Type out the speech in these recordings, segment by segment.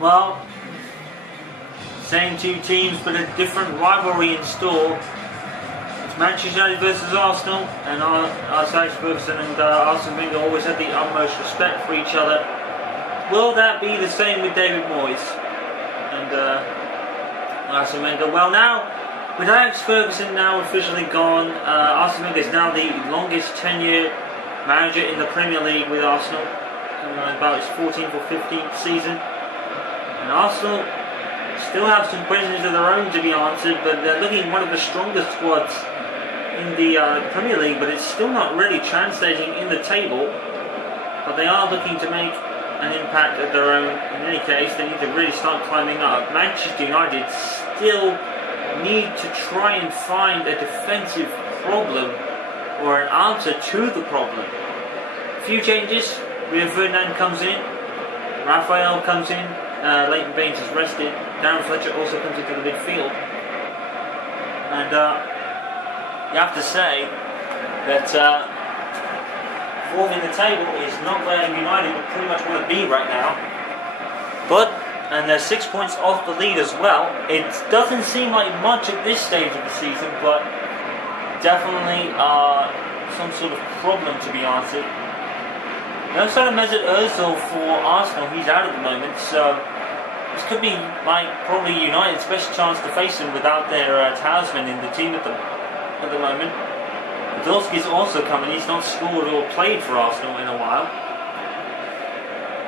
Well, same two teams but a different rivalry in store. It's Manchester United versus Arsenal, and Alex Ferguson and Arsene Wenger always had the utmost respect for each other. Will that be the same with David Moyes and Arsene Wenger? Well, now with Alex Ferguson now officially gone, Arsene Wenger is now the longest tenured manager in the Premier League with Arsenal, about his 14th or 15th season. And Arsenal still have some questions of their own to be answered, but they're looking at one of the strongest squads in the Premier League, but it's still not really translating in the table. But they are looking to make an impact of their own. In any case, they need to really start climbing up. Manchester United still need to try and find a defensive problem or an answer to the problem. A few changes. Rio Ferdinand comes in, Raphael comes in, Leighton Baines is rested, Darren Fletcher also comes into the midfield, and you have to say that fourth in the table is not where United would pretty much want to be right now, and they're 6 points off the lead as well. It doesn't seem like much at this stage of the season, but definitely some sort of problem to be answered. No sign of Mesut Ozil for Arsenal. He's out at the moment, so this could be probably United's best chance to face him without their talisman in the team at the moment. Podolski's also coming. He's not scored or played for Arsenal in a while.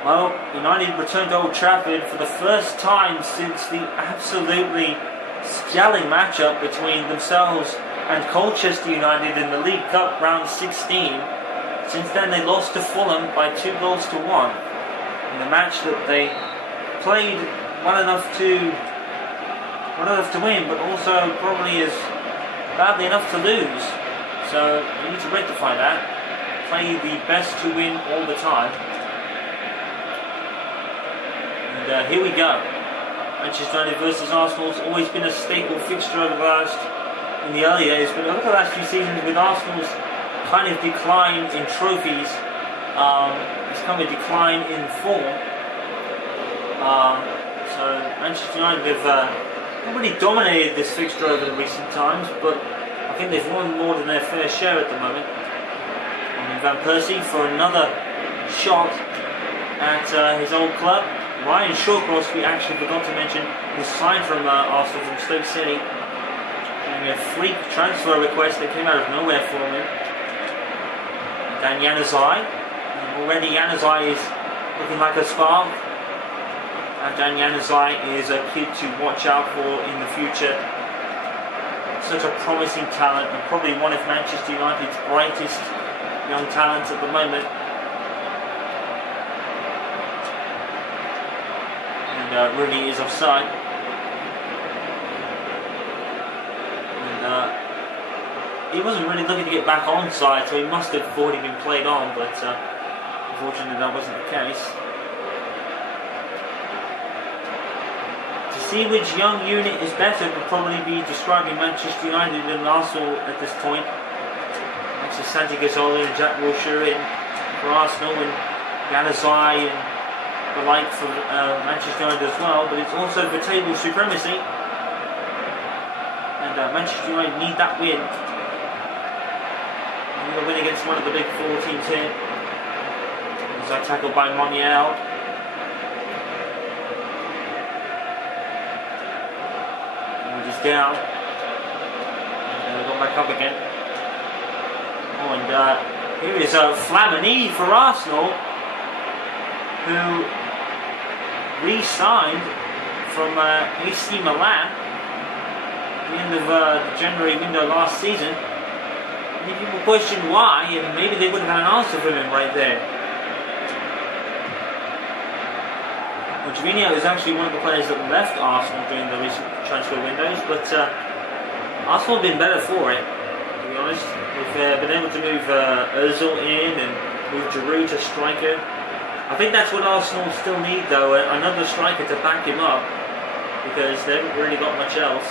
Well, United returned to Old Trafford for the first time since the absolutely scaling matchup between themselves and Colchester United in the League Cup round 16. Since then, they lost to Fulham by 2-1 in a match that they played well enough to win, but also probably is badly enough to lose. So we need to rectify that. Play the best to win all the time. And here we go. Manchester United versus Arsenal has always been a staple fixture in the early days, but over the last few seasons with Arsenal's kind of decline in trophies, it's come a decline in form. So Manchester United have not really dominated this fixture over the recent times, but I think they've won more than their fair share at the moment. And Van Persie for another shot at his old club. Ryan Shawcross, we actually forgot to mention, was signed from Arsenal from Stoke City. And a freak transfer request that came out of nowhere for him. Dan Januzaj, and already Januzaj is looking like a spark. And Dan Januzaj is a kid to watch out for in the future. Such a promising talent, and probably one of Manchester United's brightest young talents at the moment. And Rooney is offside. And he wasn't really looking to get back onside, so he must have thought he'd been played on, but unfortunately that wasn't the case. To see which young unit is better would probably be describing Manchester United and Arsenal at this point. Next to Santi Cazorla and Jack Wilshere in for Arsenal, and Januzaj and the like for Manchester United as well, but it's also for table supremacy. And Manchester United need that win. Need a win against one of the big four teams here. As I tackled by Montiel. And just down. And got back up again. Oh, and here is Flamini for Arsenal, who re-signed from AC Milan at the end of the January window last season. Many people question why, and maybe they would have had an answer for him right there. Well, Jorginho is actually one of the players that left Arsenal during the recent transfer windows, but Arsenal have been better for it, to be honest. They've been able to move Ozil in and move Giroud to striker. I think that's what Arsenal still need, though, another striker to back him up, because they haven't really got much else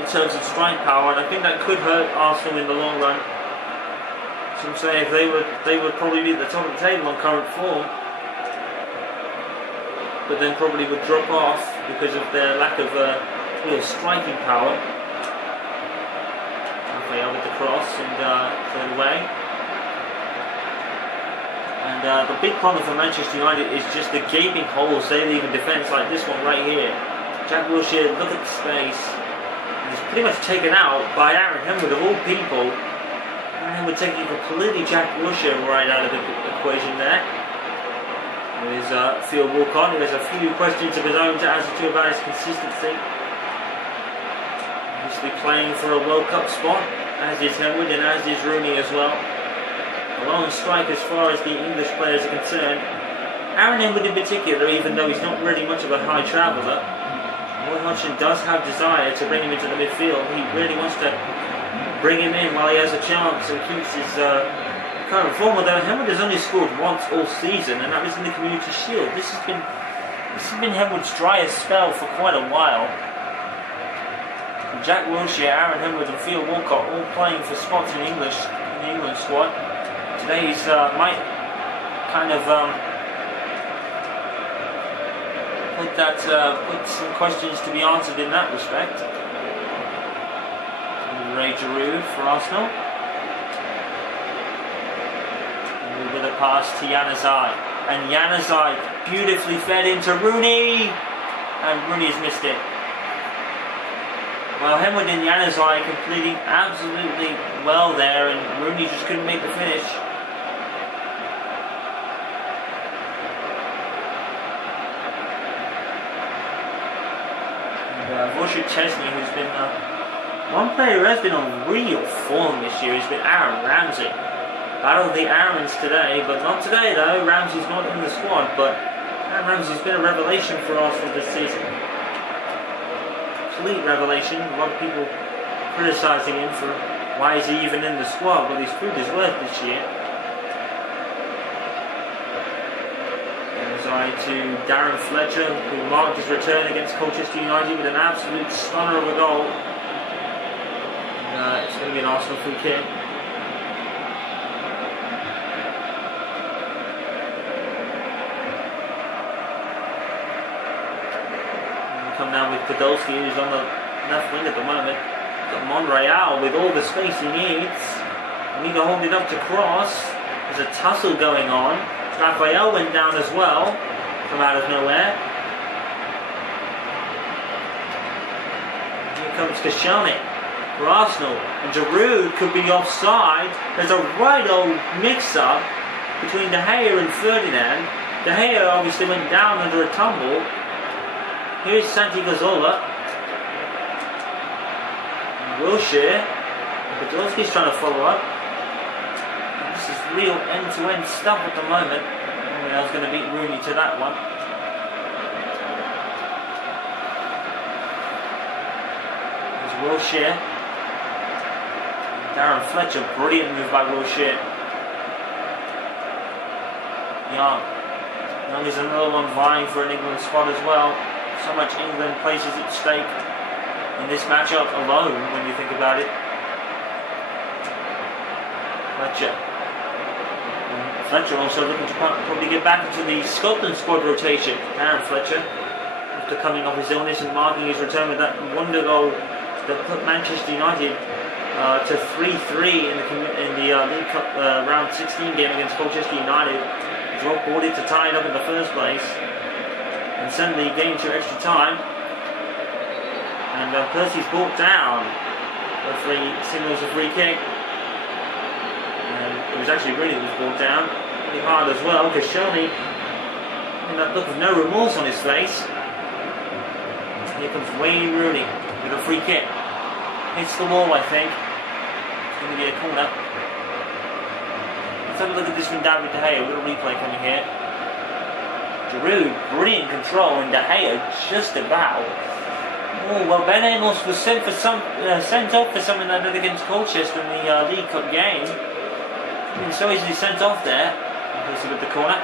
in terms of strike power, and I think that could hurt Arsenal in the long run. Some say if they would probably be at the top of the table on current form. but then probably would drop off because of their lack of real striking power. Halfway over the cross and third away. And the big problem for Manchester United is just the gaping holes they leave in defence, like this one right here. Jack Wilshere, look at the space. And he's pretty much taken out by Aaron Henwood of all people. Aaron Henwood taking completely Jack Wilshere right out of the equation there. There's Theo Walcott, who has a few questions of his own to answer to about his consistency. Obviously playing for a World Cup spot, as is Henwood and as is Rooney as well. A lone strike as far as the English players are concerned. Aaron Henwood in particular, even though he's not really much of a high traveller, Roy Hodgson does have desire to bring him into the midfield. He really wants to bring him in while he has a chance and keeps his current form. Although Henwood has only scored once all season, and that was in the Community Shield. This has been Henwood's driest spell for quite a while. Jack Wilshere, Aaron Henwood and Theo Walcott all playing for spots in the England squad. Today he's might kind of put some questions to be answered in that respect. Ray Giroud for Arsenal. And with a pass to Januzaj. And Januzaj beautifully fed into Rooney. And Rooney has missed it. Well, Henwood and Januzaj completing absolutely well there, and Rooney just couldn't make the finish. Wojciech Szczesny, who's been one player who has been on real form this year, has been Aaron Ramsey. Battle of the Aarons today, but not today though. Ramsey's not in the squad, but Aaron Ramsey's been a revelation for Arsenal this season. Complete revelation. A lot of people criticising him for why is he even in the squad, but he's proved his worth this year. To Darren Fletcher, who marked his return against Colchester United with an absolute stunner of a goal. And, it's going to be an Arsenal free kick. And we come down with Podolski, who's on the left wing at the moment. Got Monreal with all the space he needs. We need to hold it up to cross. There's a tussle going on. Raphael went down as well, from out of nowhere. Here comes Koscielny for Arsenal, and Giroud could be offside. There's a right old mix-up between De Gea and Ferdinand. De Gea obviously went down under a tumble. Here's Santi Cazorla. Wilshere. Podolski's trying to follow up. This is real end-to-end stuff at the moment. I was going to beat Rooney to that one. There's Wilshere. Darren Fletcher, brilliant move by Wilshere. Young is another one vying for an England spot as well. So much England places at stake in this matchup alone when you think about it. Fletcher also looking to probably get back into the Scotland squad rotation. Darren Fletcher, after coming off his illness and marking his return with that wonder goal that put Manchester United to 3-3 in the League Cup round 16 game against Colchester United. Rob brought it to tie it up in the first place and send the game to extra time. And Percy's brought down. Referee signals a free kick. It was actually Rooney who was brought down pretty hard as well, because Koscielny, that look of no remorse on his face. Here comes Wayne Rooney with a free kick. Hits the wall, I think. It's going to be a corner. Let's have a look at this from David De Gea. A little replay coming here. Giroud, brilliant control, and De Gea just about. Oh well, Ben Amos was sent off for something like that against Colchester in the League Cup game. Been so easily sent off there. Let's look at the corner.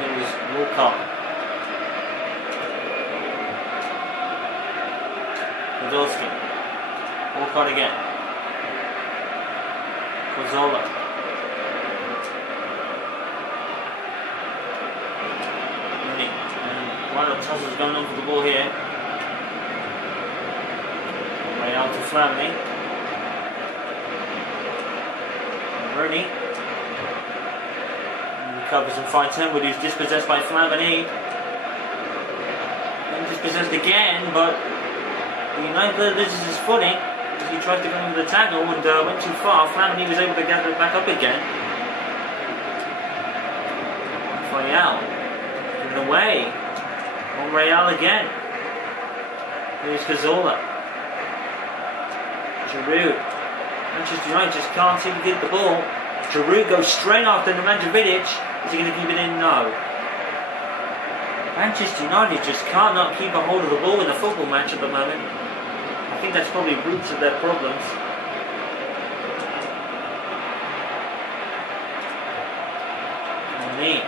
Here was Walcott. Podolski. Walcott again. Cazorla. Quite a lot of tussles going on for the ball here. Way out to Flamini. Rooney. Recovers and finds Henwood, who's dispossessed by Flamini. And dispossessed again, but the United player loses his footing as he tried to go in with the tackle and went too far. Flamini was able to gather it back up again. Royale given away. On Real again. Here's Cazorla. Giroud. Manchester United just can't seem to get the ball. Giroud goes straight after Nemanja Vidic. Is he going to keep it in? No. Manchester United just can't not keep a hold of the ball in a football match at the moment. I think that's probably roots of their problems. Rooney.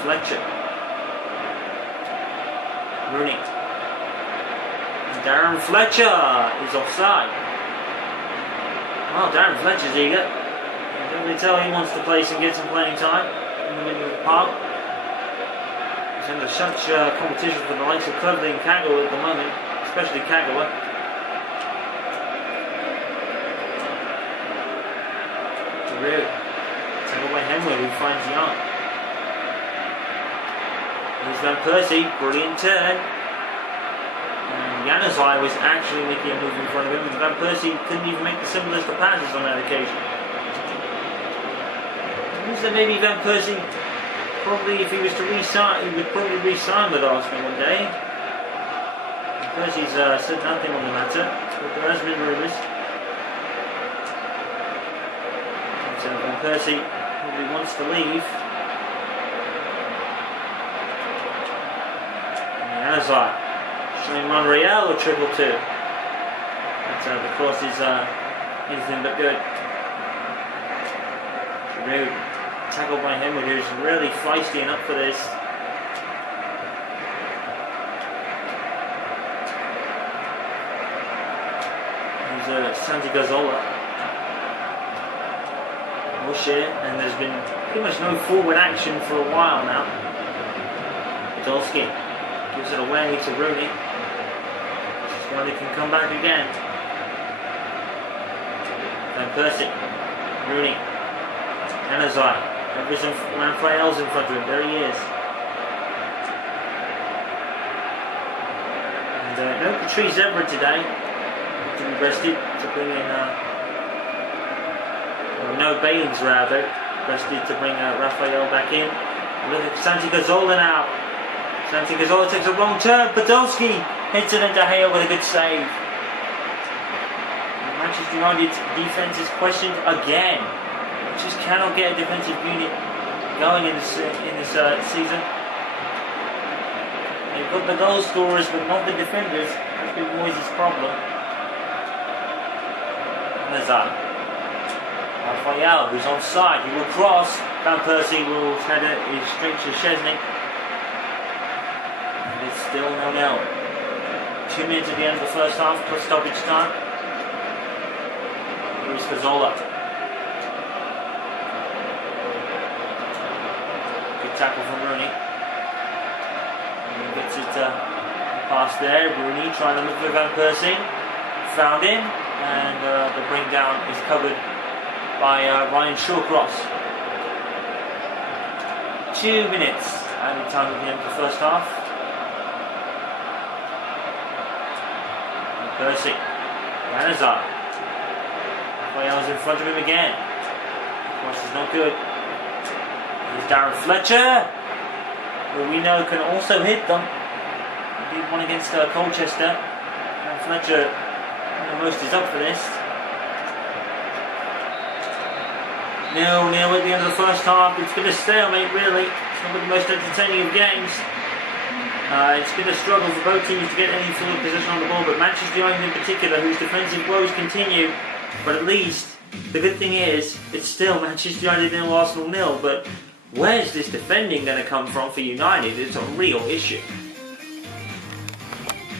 Fletcher. Rooney. And Darren Fletcher is offside. Well, Darren Fletcher's eager. You can really tell he wants to play and get some playing time in the middle of the park. He's under such competition for the likes of Cleverley and Kagawa at the moment, especially Kagawa. Giroud. Tackled by Henwood, who finds Young. Here's Van Persie, brilliant turn. And Januzaj was actually making a move in front of him, and Van Persie couldn't even make the simplest of passes on that occasion. Means that maybe Van Persie, probably if he was to re-sign, he would probably re-sign with Arsenal one day. Van Persie's said nothing on the matter, but there has been rumours. So Van Persie probably wants to leave. Januzaj. Showing Monreal or 2-2. But the cross is anything but good. Giroud, tackled by Henwood, who's really feisty enough for this. Here's Santi Cazorla. Bullshit, and there's been pretty much no forward action for a while now. Podolski gives it away to Rooney. He can come back again. Van Persie, Rooney, Januzaj, Raphael's in front of him. There he is. And no Patrice Evra today to be rested to bring in. No Baines rather rested to bring Raphael back in. Look at Santi Cazorla now. Santi Cazorla takes a wrong turn. Podolski hits it into Hale with a good save. And Manchester United's defence is questioned again. They just cannot get a defensive unit going in this season. They've got the goal scorers but not the defenders. That's been Moyes' problem. And there's Raphael, who's onside. He will cross. Van Persie will head it straight to Szczesny. And it's still 0-0. 2 minutes at the end of the first half, plus stoppage time. Here's Cazorla. Good tackle from Rooney. And he gets it past there. Rooney trying to look for Van Persie. Found him, and the bring down is covered by Ryan Shawcross. 2 minutes added time at the end of the first half. Persie, Januzaj. Raphael's in front of him again. Cross is not good. Here's Darren Fletcher, who we know can also hit them. He did one against Colchester. And Fletcher almost is up for this. 0-0 at the end of the first half. It's been a stalemate really. It's not been the most entertaining of games. It's been a struggle for both teams to get any forward position on the ball, but Manchester United in particular, whose defensive woes continue, but at least the good thing is it's still Manchester United 0, Arsenal 0, but where's this defending going to come from for United? It's a real issue.